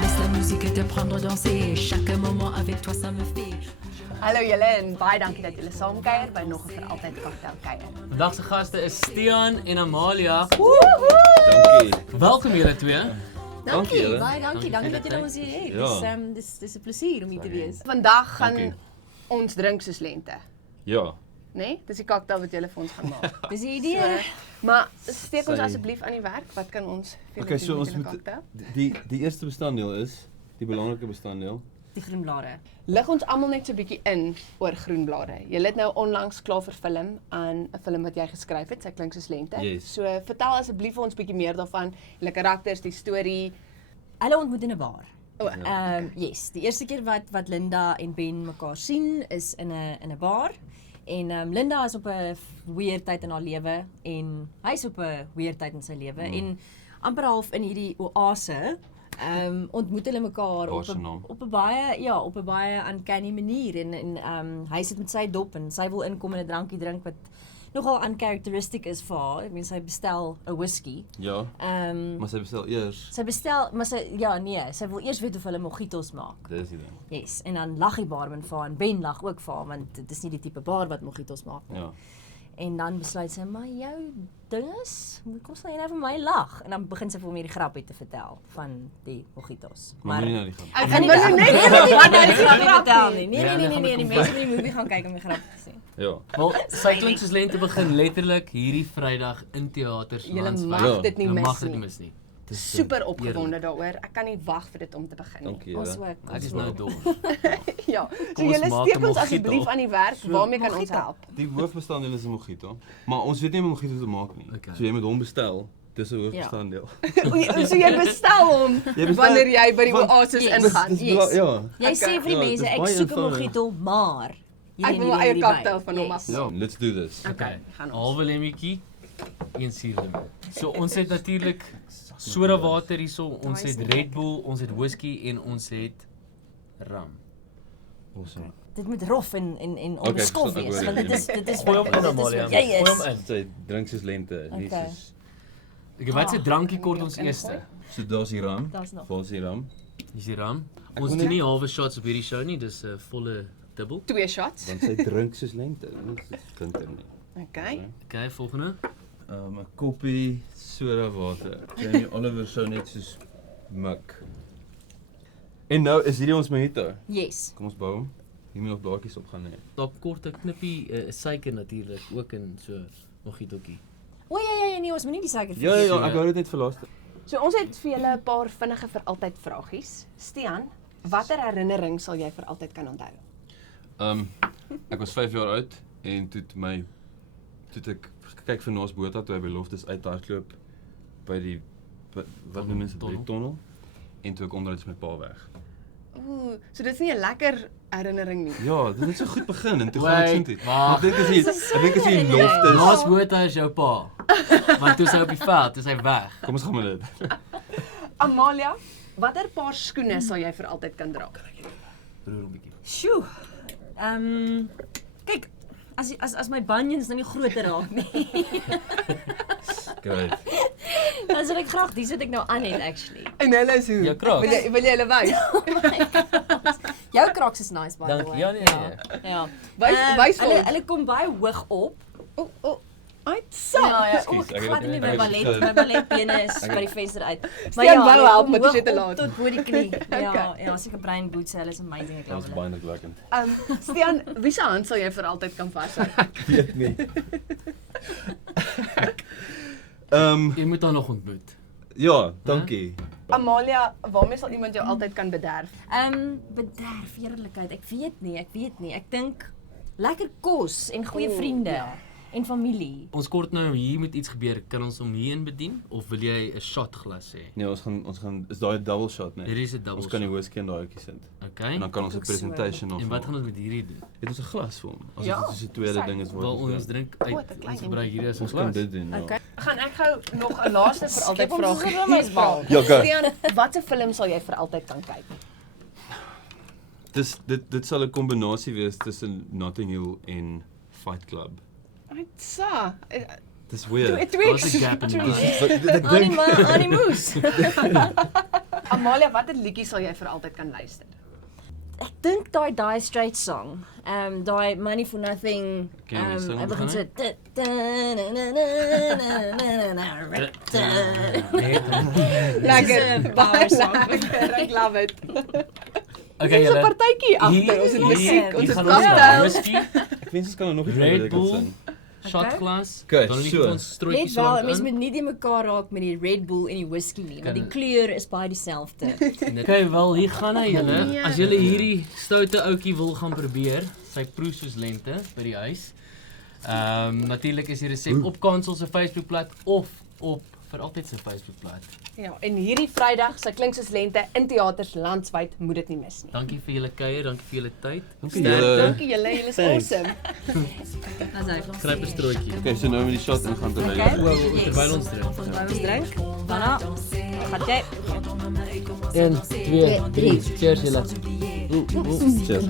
Laisse la musique te prendre danser. Chaque moment avec toi, ça me fait. Hallo julle en baie dankie dat julle saamkuier by nog 'n vir altyd cocktailkuier. Vandag se gaste is Stian en Amalia. Dankie. Welkom julle twee. Dankie julle. Baie dankie dat julle ons hier het. Ja. Dis 'n plesier om hier te wees. Vandag gaan Dankie. ons drink soos lente, Ja. né? Dis die cocktail wat julle vir ons gaan maak. Dis die idee. Maar steek ons Sy- asseblief aan die werk. Wat kan ons vir Okay, julle so doen ons met julle moet cocktail? die eerste bestanddeel is die belangrike bestanddeel. Die groen blare. Lig ons almal net so 'n bietjie in oor groenblare. Jy het nou onlangs klaar verfilm aan 'n film wat jy geskryf het. Sy klink soos lente. Yes. So vertel asseblief vir ons bietjie meer daarvan, julle karakters, die storie. Hulle ontmoet in 'n bar. O, Yes, die eerste keer wat Linda en Ben mekaar sien is in 'n bar. En Linda is op 'n weird tyd in haar lewe en hy's op 'n weird tyd in sy lewe en amper half in hierdie oase ontmoet hulle mekaar Daar se naam. op 'n baie uncanny manier en hy sit met sy dop en sy wil inkom en 'n drankie drink wat nogal uncharacteristic is vir haar. Ek meen sy bestel 'n whisky. Ja. Maar sy bestel eers. Sy bestel, maar sy wil eers weet of hulle mojitos maak. Dis die ding. Yes, en dan lag die barman vir haar en Ben lag ook vir haar want dit is nie die tipe bar wat mojitos maak nie. Ja. En dan besluit sy, maar jou ding is, kom sal jy nou vir my lag? En dan begin sy vir hom hierdie grapie te vertel van die mojitos. Maar moenie nou die gaan. ek gaan wil nou net die grapie grapie vertel nie. Nee, Ja, nee, dan nee, gaan die we mense moet die movie gaan kyk om die grapie te sien. Ja. Wel, sy klink soos lente begin letterlik hierdie Vrydag in teaters Julle landwyd. mag Ja. dit nie Julle mag mis dit nie nie. mis nie. Dit is Super opgewonde daaroor. Ek kan nie wag vir dit om te begin nie. Dankie Ons julle. ook. Ek is nou dol. Ja, so Kom ons julle maak steek 'n ons mojito. asseblief aan die werk. Waarmee kan ons mojito. help? Die hoofbestanddeel is 'n mojito, maar ons weet nie hoe om 'n mojito te maak nie. Okay. So jy moet hom bestel. Dis 'n hoofbestanddeel. So jy bestel hom bestel- wanneer jy by die want- oasis Yes. ingaan. Dis Yes. ja. Jy sê vir die Ja, mense, dis ek baie soek 'n eenvoudig. mojito, maar Ek wil my eie cocktail van hom Yes. af. Ja, let's do this. Okay, gaan ons. Halwe lemmetjie, een suurlemoen. So ons het natuurlik soda water hierso, ons Daai is het nie Red Bull, ons het whisky en ons het ram. Awesome. Dit moet rof en onbeskof ek wees, hoor want dit. dit is Gooi hom in, dit is Amalia. wat jy Gooi hom is. in. Sy drink soos lente, nie Okay. soos. Ek wat se drankie kort kan ons jy ook eerste? So daar's die ram. Daar's nog. Waar's die ram? Dis die ram. Ek Ons wil doen net- nie halwe shots op hierdie show nie, dis 'n volle dubbel. 2 shots. Want sy drink soos lente, nie soos winter nie. Okay. Okay, volgende. 'n koppie soda water. Jamie Oliver sou net soos mik. En nou is hierdie ons mojito. Yes. Kom ons bou hom. Hier moet nog blaartjies op gaan hê. Daar kort 'n knippie suiker natuurlik ook in so mojitokie. O ja, nee, ons moenie die suiker Ja, ja, ja, ek hou dit net vir laaste. So ons het vir julle 'n paar vinnige vir altyd vragies. Stian, watter herinnering sal jy vir altyd kan onthou? Ek was 5 jaar oud en toe het ek kyk vir Naas Botha toe hy by Loftus uithardloop by die wat noem mense dit, by die tunnel en toe ek onderuit is my pa weg. Ooh, so dit is nie 'n lekker herinnering nie. Ja, dit het so goed begin en toe gaan ek sien dit. Wag. Ek dink as jy Loftus. Naas Botha is jou pa. Want toe sy op die veld, toe sy weg. Kom ons gaan met dit. Amalia, watter paar skoene sal jy vir altyd kan dra? Roer 'n bietjie. Sjoe. Kyk, as my bunions nou nie groter raak nie. Great. Dan sal ek graag dis wat ek nou aan het actually. En hulle is hoe? Jou Crocs. Wil jy hulle wys? Jou Crocs is nice by the Dankie. way. Ja, nee. Ja. Wys vir ons. Hulle kom baie hoog op. Uit so. Ja, Ekskuus, ek ek het glad dit- nie ek my het ballet, dit- my balletbene is by die venster uit. Stian wou hulle help, kom maar toe hoog sit te op laat. Tot bo die knie. Ja, Okay. ja, seker Brian Boots, hulle is amazing ek Dat love was hulle. baie indrukwekkend. Stian, wie se hand sal jy vir altyd kan vashou? Weet nie. Jy moet haar nog ontmoet. Ja, dankie. Amalia, waarmee sal iemand jou altyd kan bederf? Bederf eerlikheid. Ek weet nie. Ek dink lekker kos en goeie vriende en familie. Ons kort nou hier moet iets gebeur. Kan ons hom hierin bedien of wil jy 'n shot glas hê? Nee, ons gaan is daai 'n double shot, nee. Hier is 'n double Ons kan die shot. whisky in daai ouetjie sit. Okay. En dan kan ons 'n Ook so. presentation of En wat gaan ons met hierdie doen? het ons 'n glas vir hom? As Ja, dit soos 'n tweede ding is Wel ons drink uit. O, 'n klein Ons gebruik hierdie as 'n ons kan glas. dit doen. Ja. Okay. Gaan ek gou nog 'n laaste vir altyd Skep ons vraag. soos 'n rommeisbal. Ja, go. Stian, watter film sal jy vir altyd kan kyk? Dit sal 'n kombinasie wees tussen Notting Hill en Fight Club. Uitsa. Dis weird. Daar's 'n gap in die musiek. Animus. Amalia, watter liedjie sal jy vir altyd kan luister? Ek dink daai Dire Straits song, daai Money for Nothing, Ken jy sing? hy begin so Lekker, baie song. lekker, ek love it. Okay, Ons het 'n partytjie agter, ons het musiek, ons Hier het gaan ons cocktails. whisky, Ek wens ons kan nog iets Red wat ek kan Bull, sing. shotglas. Okay, Dan net so. ons strootjies Net wel, lank mens in. moet nie die mekaar raak met die Red Bull en die whisky nie, want die kleur is baie dieselfde. Okay, wel hier gaan hy julle. As julle hierdie stoute ouetjie wil gaan probeer, sy proe soos lente by die huis. Natuurlik is die resep op Kansel se Facebookblad of op vir altyd se Facebookblad. Ja, en hierdie Vrydag, sy klink soos lente in teaters landwyd, moet dit nie mis nie. Dankie vir julle kuier, dankie vir julle tyd. Dankie julle. Dankie julle, julle is awesome. As hy Gryp 'n strootjie. Okay, so nou met die shot in gaan terwyl. Terwyl ons drink. ons drink. Voilà. Gaan jy? 1 2 3. Cheers julle. Cheers.